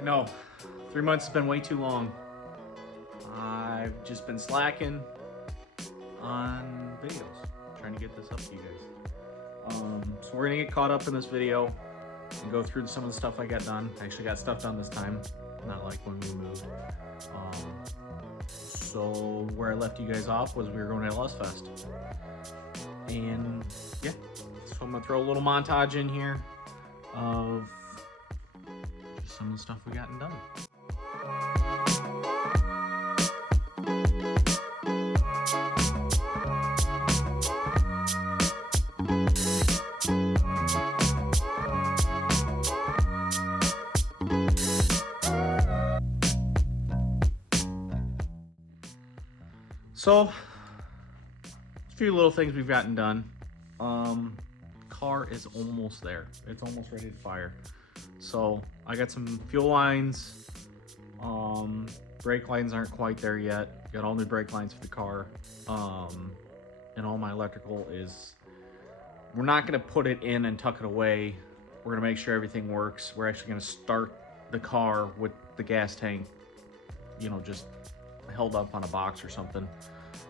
I know, 3 months has been way too long. I've just been slacking on videos, trying to get this up to you guys. So we're gonna get caught up in this video and go through some of the stuff I got done. I actually got stuff done this time, not like when we moved. So where I left you guys off was we were going to LS Fest. And yeah, so I'm gonna throw a little montage in here of just some of the stuff we gotten done. So, a few little things we've gotten done. Car is almost there. It's almost ready to fire. So I got some fuel lines. Brake lines aren't quite there yet. Got all new brake lines for the car. And all my electrical is, we're not gonna put it in and tuck it away. We're gonna make sure everything works. We're actually gonna start the car with the gas tank, just held up on a box or something,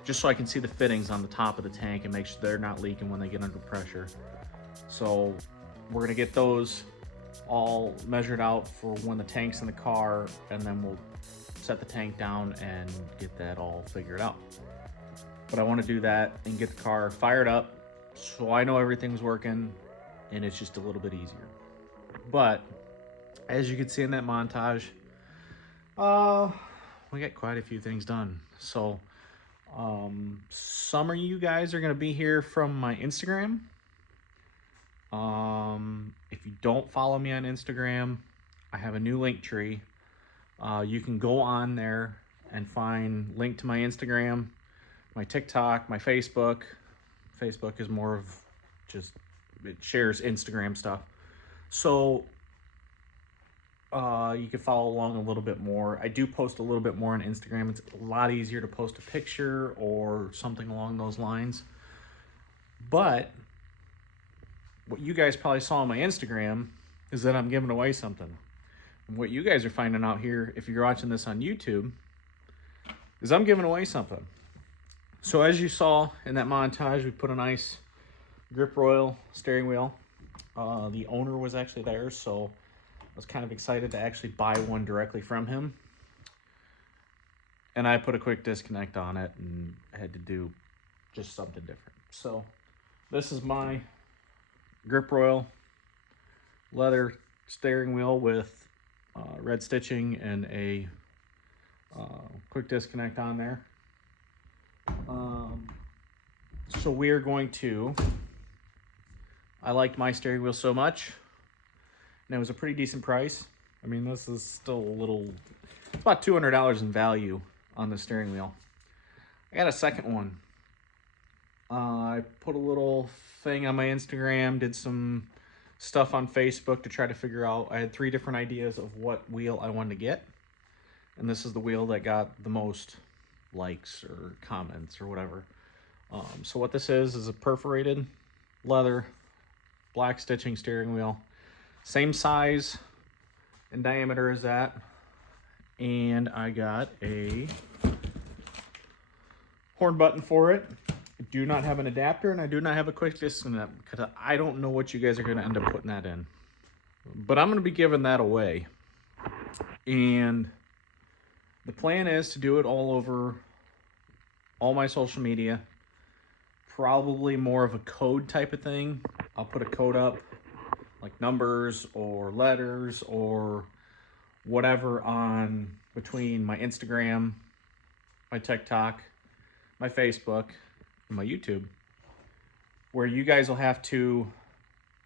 just so I can see the fittings on the top of the tank and make sure they're not leaking when they get under pressure. So we're gonna get those all measured out for when the tank's in the car, and then we'll set the tank down and get that all figured out. But I want to do that and get the car fired up so I know everything's working and it's just a little bit easier. But as you can see in that montage, we got quite a few things done. So some of you guys are going to be here from my Instagram. If you don't follow me on Instagram, I have a new link tree. You can go on there and find link to my Instagram, my TikTok, my Facebook. Facebook is more of just, it shares Instagram stuff. So you can follow along a little bit more. I do post a little bit more on Instagram. It's a lot easier to post a picture or something along those lines. But what you guys probably saw on my Instagram is that I'm giving away something. And what you guys are finding out here, if you're watching this on YouTube, is I'm giving away something. So as you saw in that montage, we put a nice Grip Royal steering wheel. The owner was actually there, so I was kind of excited to actually buy one directly from him. And I put a quick disconnect on it and had to do just something different. So this is my Grip Royal leather steering wheel with red stitching and a quick disconnect on there. So we are going to, I liked my steering wheel so much, and it was a pretty decent price. I mean, this is still a little, it's about $200 in value on the steering wheel. I got a second one. I put a little thing on my Instagram, did some stuff on Facebook to try to figure out, I had 3 different ideas of what wheel I wanted to get. And this is the wheel that got the most likes or comments or whatever. So what this is a perforated leather black stitching steering wheel. Same size and diameter as that. And I got a horn button for it. I do not have an adapter, and I do not have a quick disconnect because I don't know what you guys are going to end up putting that in. But I'm going to be giving that away. And the plan is to do it all over all my social media. Probably more of a code type of thing. I'll put a code up, like numbers or letters or whatever, on between my Instagram, my TikTok, my Facebook, and my YouTube, where you guys will have to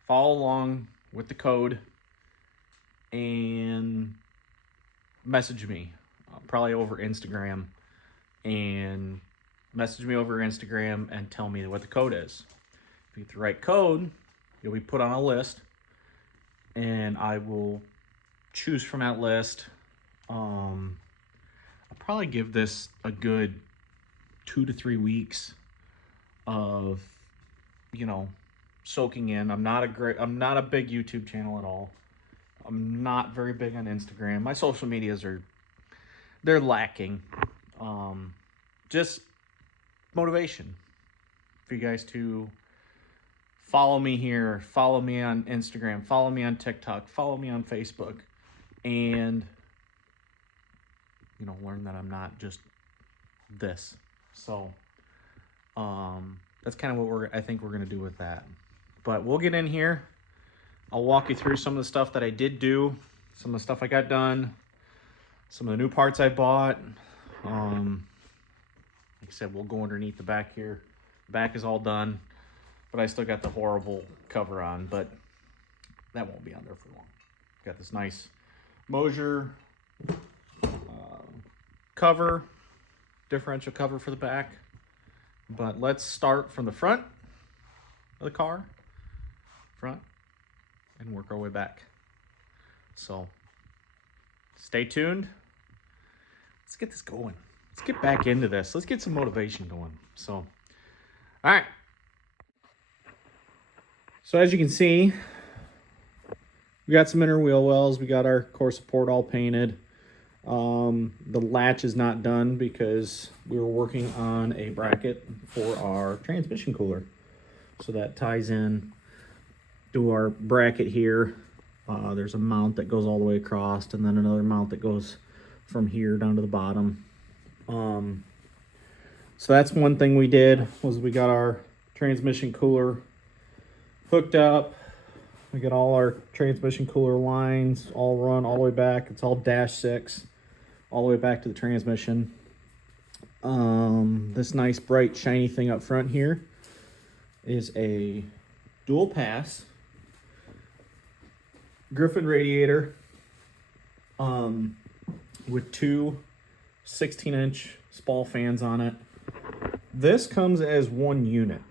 follow along with the code and message me, probably over Instagram, and message me over Instagram and tell me what the code is. If you get the right code, you'll be put on a list, and I will choose from that list. I'll probably give this a good 2 to 3 weeks of, soaking in. I'm not a big YouTube channel at all. I'm not very big on Instagram. My social medias they're lacking. Just motivation for you guys to follow me here, follow me on Instagram, follow me on TikTok, follow me on Facebook, and learn that I'm not just this. So that's kind of what I think we're gonna do with that. But we'll get in here. I'll walk you through some of the stuff that I did do, some of the stuff I got done, some of the new parts I bought. Like I said, we'll go underneath the back here. The back is all done, but I still got the horrible cover on, but that won't be on there for long. Got this nice Mosier cover, differential cover for the back. But let's start from the front of the car, and work our way back. So stay tuned. Let's get this going. Let's get back into this. Let's get some motivation going. So, all right. So as you can see, we got some inner wheel wells. We got our core support all painted. The latch is not done because we were working on a bracket for our transmission cooler. So that ties in to our bracket here. There's a mount that goes all the way across, and then another mount that goes from here down to the bottom. So that's one thing we did, was we got our transmission cooler hooked up. We got all our transmission cooler lines all run all the way back. It's all -6 all the way back to the transmission. This nice bright shiny thing up front here is a dual pass Griffin radiator with two 16-inch spall fans on it. This comes as one unit,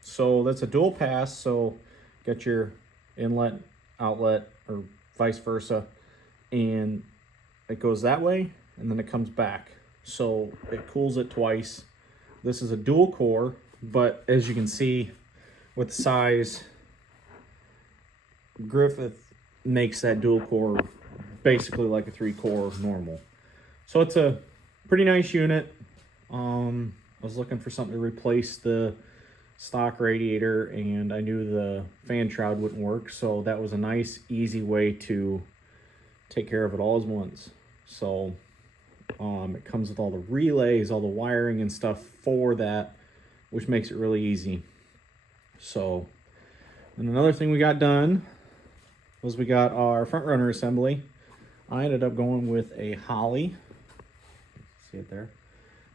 so that's a dual pass. So got your inlet, outlet, or vice versa, and it goes that way, and then it comes back. So it cools it twice. This is a dual core, but as you can see with the size, Griffith makes that dual core basically like a 3-core normal. So it's a pretty nice unit. I was looking for something to replace the stock radiator, and I knew the fan shroud wouldn't work, so that was a nice easy way to take care of it all at once. So it comes with all the relays, all the wiring and stuff for that, which makes it really easy. So, and another thing we got done was we got our front runner assembly. I ended up going with a Holley, see it there,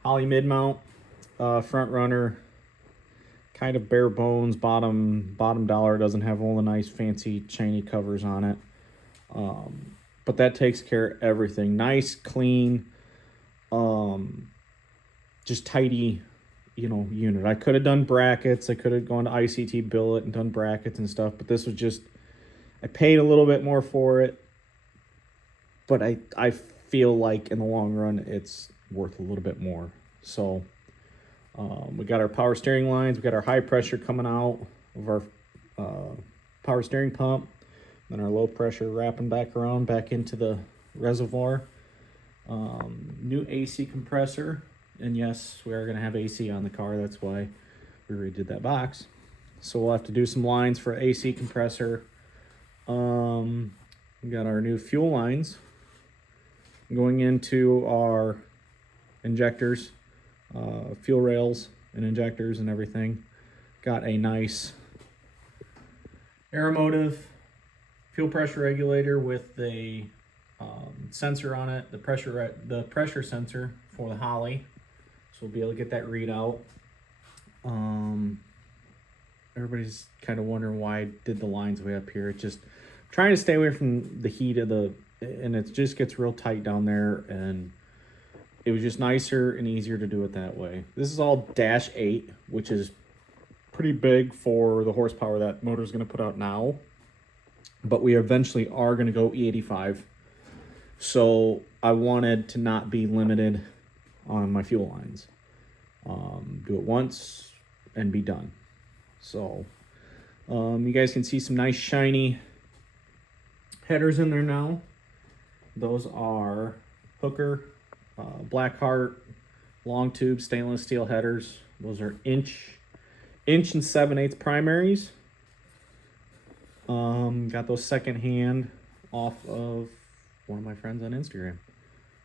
Holley mid-mount front runner, kind of bare bones, bottom dollar. It doesn't have all the nice fancy shiny covers on it, but that takes care of everything. Nice, clean, just tidy, unit. I could have done brackets. I could have gone to ICT billet and done brackets and stuff, but this was just, I paid a little bit more for it, but I feel like in the long run it's worth a little bit more. So we got our power steering lines. We got our high pressure coming out of our power steering pump, then our low pressure wrapping back around back into the reservoir. New AC compressor, and yes, we are going to have AC on the car. That's why we redid that box. So we'll have to do some lines for AC compressor. We got our new fuel lines going into our injectors, fuel rails and injectors and everything. Got a nice Aeromotive fuel pressure regulator with the sensor on it, the pressure sensor for the Holley, so we'll be able to get that readout. Everybody's kind of wondering why I did the lines way up here. It's just trying to stay away from the heat of and it just gets real tight down there, and it was just nicer and easier to do it that way. This is all -8, which is pretty big for the horsepower that motor is going to put out now, but we eventually are going to go E85. So I wanted to not be limited on my fuel lines. Do it once and be done. So you guys can see some nice shiny headers in there now. Those are Hooker, Blackheart, long tube stainless steel headers. Those are inch and 7/8 primaries. Got those secondhand off of one of my friends on Instagram.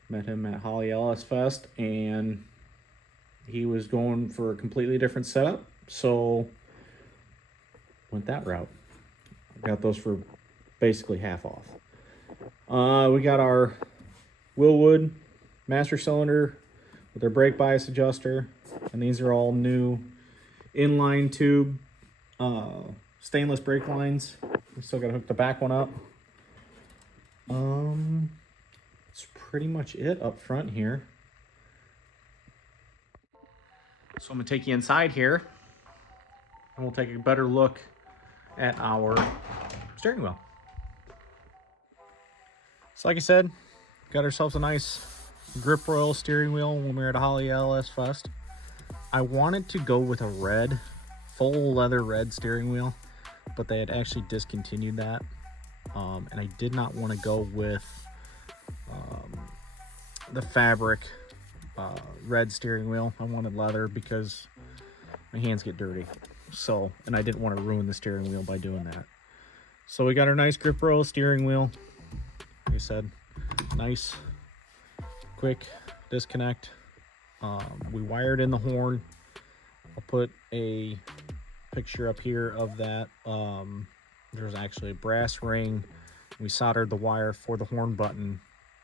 Met him at Holley LS Fest, and he was going for a completely different setup, so went that route. Got those for basically half off. We got our Willwood master cylinder with their brake bias adjuster, and these are all new inline tube stainless brake lines. We still got to hook the back one up. That's pretty much it up front here. So I'm gonna take you inside here, and we'll take a better look at our steering wheel. So like I said, got ourselves a nice grip royal steering wheel when we were at Holley LS Fest. I wanted to go with a red, full leather red steering wheel, but they had actually discontinued that. And I did not want to go with the fabric red steering wheel. I wanted leather because my hands get dirty. So, and I didn't want to ruin the steering wheel by doing that. So we got our nice grip roll steering wheel. Like I said, nice, quick disconnect. We wired in the horn. I'll put a picture up here of that. There's actually a brass ring. We soldered the wire for the horn button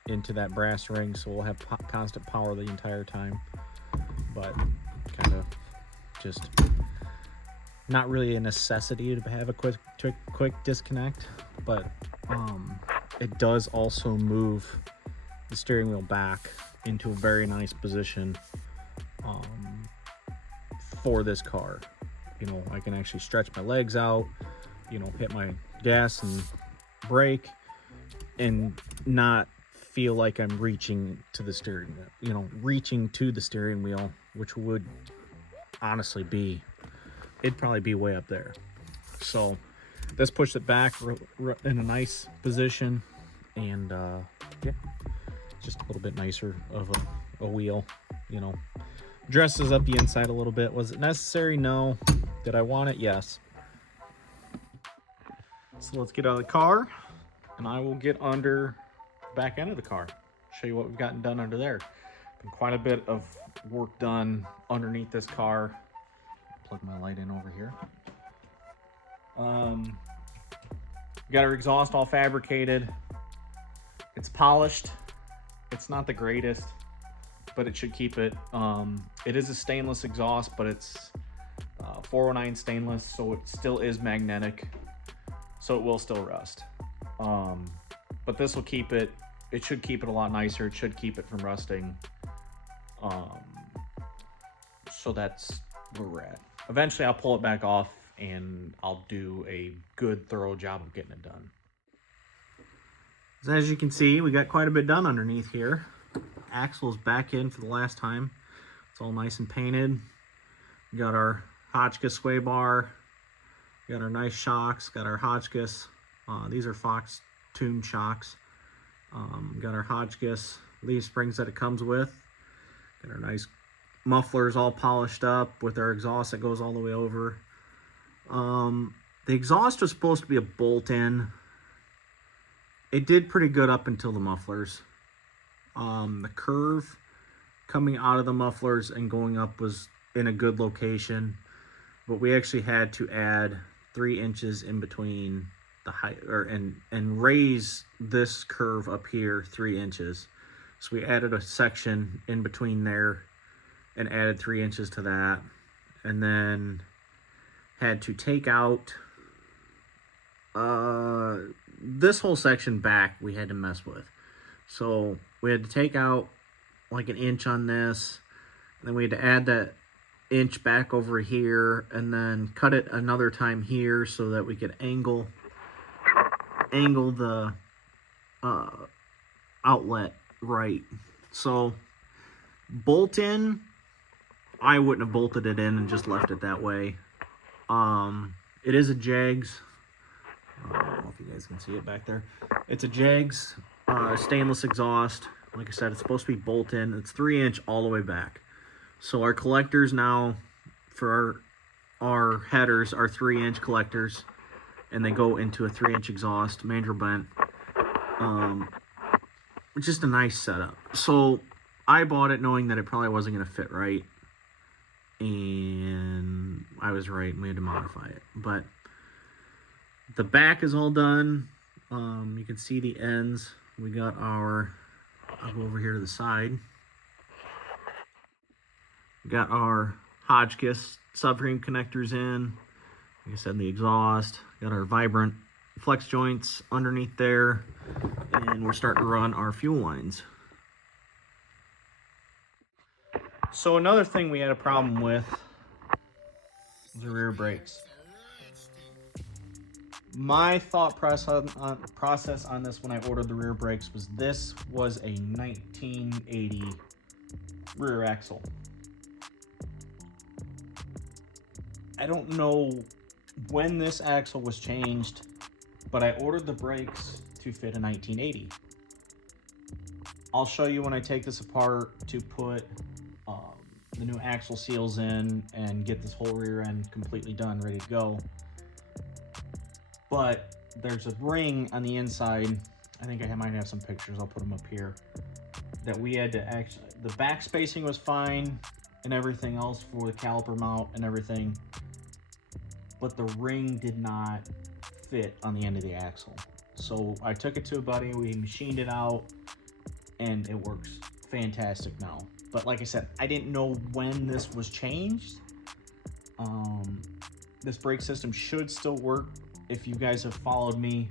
into that brass ring, so we'll have constant power the entire time. But kind of just not really a necessity to have a quick disconnect, but it does also move the steering wheel back into a very nice position for this car. You know, I can actually stretch my legs out, you know, hit my gas and brake and not feel like I'm reaching to the steering wheel, you know, reaching to the steering wheel, which would honestly be, it'd probably be way up there. So this pushed it back in a nice position, and yeah, just a little bit nicer of a wheel, you know. Dresses up the inside a little bit. Was it necessary? No. Did I want it? Yes. So let's get out of the car, and I will get under the back end of the car, show you what we've gotten done under there. Been quite a bit of work done underneath this car. Plug my light in over here. Got our exhaust all fabricated. It's polished. It's not the greatest, but it should keep it. It is a stainless exhaust, but it's 409 stainless, so it still is magnetic, so it will still rust. But this will keep it, it should keep it a lot nicer. It should keep it from rusting. So that's where we're at. Eventually I'll pull it back off and I'll do a good thorough job of getting it done. So as you can see, we got quite a bit done underneath here. Axle's back in for the last time. It's all nice and painted. We got our Hotchkiss sway bar. We got our nice shocks. Got our Hotchkiss. These are Fox tuned shocks. Got our Hotchkiss leaf springs that it comes with. Got our nice mufflers all polished up with our exhaust that goes all the way over. The exhaust was supposed to be a bolt-in. It did pretty good up until the mufflers. The curve coming out of the mufflers and going up was in a good location, but we actually had to add 3 inches in between the height, and raise this curve up here 3 inches. So we added a section in between there and added 3 inches to that, and then had to take out this whole section back. We had to mess with, so we had to take out like 1 inch on this, and then we had to add that inch back over here, and then cut it another time here so that we could angle the outlet right. So bolt in, I wouldn't have bolted it in and just left it that way. It is a Jags. I don't know if you guys can see it back there. It's a Jags stainless exhaust. Like I said, it's supposed to be bolt-in. It's 3-inch all the way back. So our collectors now for our headers are 3-inch collectors, and they go into a 3-inch exhaust, mandrel bent. It's just a nice setup. So I bought it knowing that it probably wasn't going to fit right, and I was right, and we had to modify it. But the back is all done. You can see the ends. We got our, I'll go over here to the side. We got our Hotchkiss subframe connectors in. Like I said, the exhaust. Got our Vibrant flex joints underneath there. And we're starting to run our fuel lines. So another thing we had a problem with was the rear brakes. My thought process on this when I ordered the rear brakes was this was a 1980 rear axle. I don't know when this axle was changed, but I ordered the brakes to fit a 1980. I'll show you when I take this apart to put the new axle seals in and get this whole rear end completely done, ready to go. But there's a ring on the inside. I think I might have some pictures. I'll put them up here. That we had to actually, the back spacing was fine and everything else for the caliper mount and everything, but the ring did not fit on the end of the axle. So I took it to a buddy, we machined it out, and it works fantastic now. But like I said, I didn't know when this was changed. This brake system should still work. If you guys have followed me,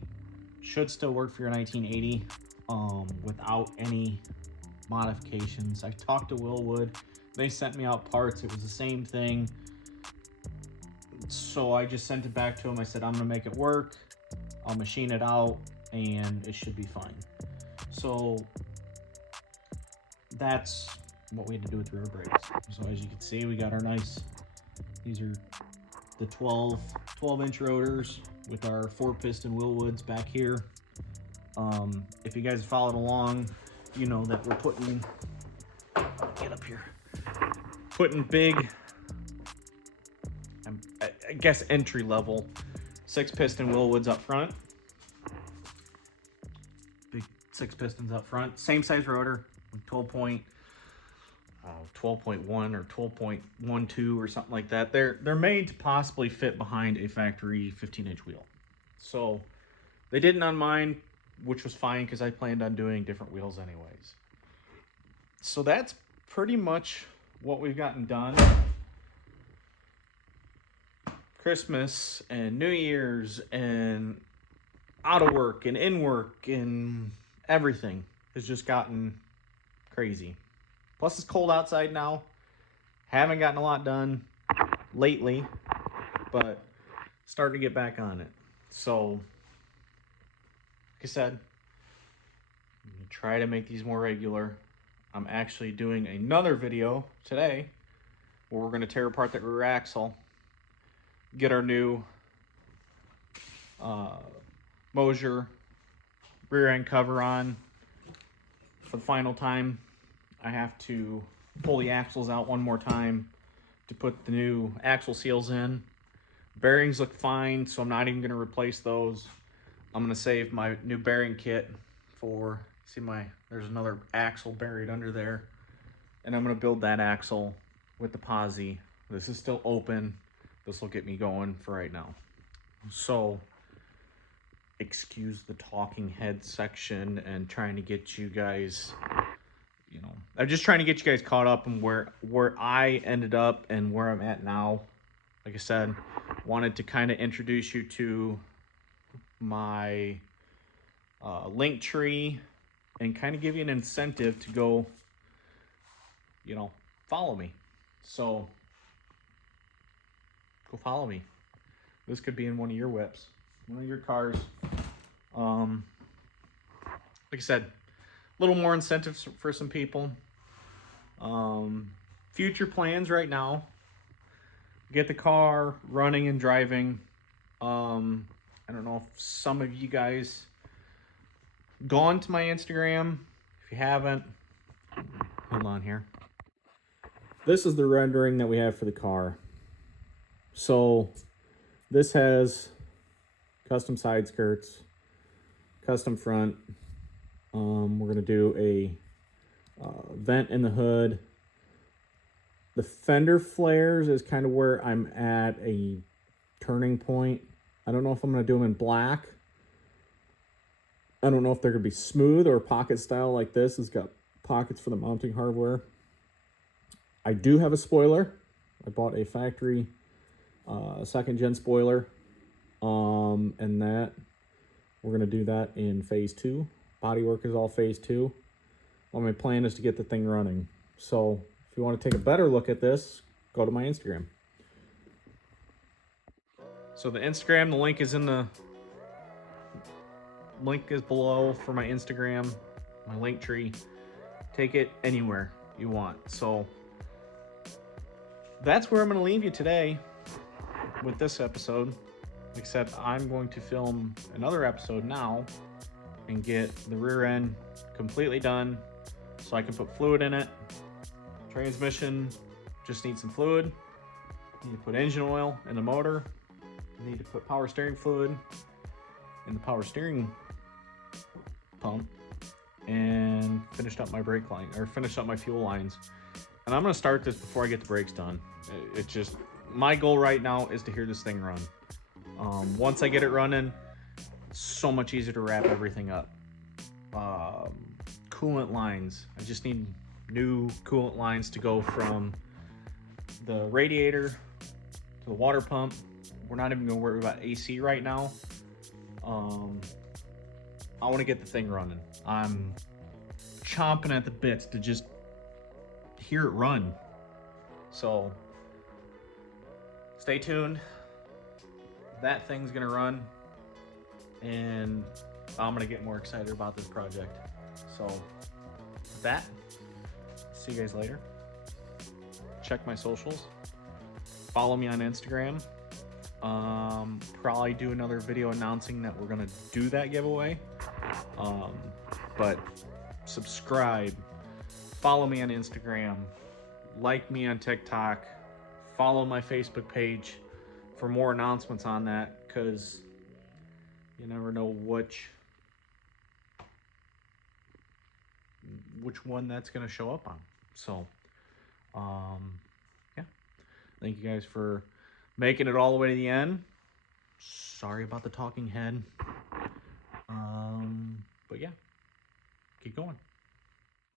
should still work for your 1980 without any modifications. I talked to Willwood. They sent me out parts. It was the same thing. So I just sent it back to them. I said, I'm going to make it work. I'll machine it out, and it should be fine. So that's what we had to do with rear brakes. So as you can see, we got our nice, these are the 12-inch rotors with our 4-piston Willwoods back here. If you guys followed along, you know that we're putting, get up here, putting big, I guess entry level 6-piston Willwoods up front. Big 6 pistons up front, same size rotor, 12.1 or 12.12 or something like that. They're made to possibly fit behind a factory 15-inch wheel. So they didn't on mine, which was fine because I planned on doing different wheels anyways. So that's pretty much what we've gotten done. Christmas and New Year's and out of work and in work and everything has just gotten crazy. Plus it's cold outside now. Haven't gotten a lot done lately, but starting to get back on it. So, like I said, I'm gonna try to make these more regular. I'm actually doing another video today where we're gonna tear apart the rear axle, get our new Mosier rear end cover on for the final time. I have to pull the axles out one more time to put the new axle seals in. Bearings look fine, so I'm not even going to replace those. I'm going to save my new bearing kit for, see there's another axle buried under there. And I'm going to build that axle with the posi. This is still open. This will get me going for right now. So, excuse the talking head section and trying to get you guys, you know, I'm just trying to get you guys caught up on where I ended up and where I'm at now. Like I said, wanted to kind of introduce you to my link tree and kind of give you an incentive to go, you know, follow me. So go follow me. This could be in one of your whips, one of your cars. Like I said, a little more incentives for some people. Future plans right now, get the car running and driving. I don't know if some of you guys gone to my Instagram. If you haven't, hold on here. This is the rendering that we have for the car. So this has custom side skirts, custom front. We're gonna do a vent in the hood. The fender flares is kind of where I'm at a turning point. I don't know if I'm gonna do them in black. I don't know if they're gonna be smooth or pocket style like this. It's got pockets for the mounting hardware. I do have a spoiler. I bought a factory second gen spoiler. And that we're gonna do that in phase 2. Bodywork is all phase 2. Well, my plan is to get the thing running. So if you want to take a better look at this, go to my Instagram. So the Instagram, the link is below for my Instagram, my link tree. Take it anywhere you want. So that's where I'm going to leave you today with this episode, except I'm going to film another episode now and get the rear end completely done so I can put fluid in it. Transmission just needs some fluid. Need to put engine oil in the motor. Need to put power steering fluid in the power steering pump, and finished up my brake line, or finished up my fuel lines. And I'm gonna start this before I get the brakes done. It's just, my goal right now is to hear this thing run. Once I get it running, it's so much easier to wrap everything up. Coolant lines, I just need new coolant lines to go from the radiator to the water pump. We're not even gonna worry about AC right now. I want to get the thing running. I'm chomping at the bits to just hear it run. So stay tuned. That thing's gonna run, and I'm gonna get more excited about this project. So with that, see you guys later. Check my socials. Follow me on Instagram. Probably do another video announcing that we're gonna do that giveaway. But subscribe, follow me on Instagram, like me on TikTok, follow my Facebook page for more announcements on that, because you never know which one that's gonna show up on. So yeah, thank you guys for making it all the way to the end. Sorry about the talking head. But yeah, keep going.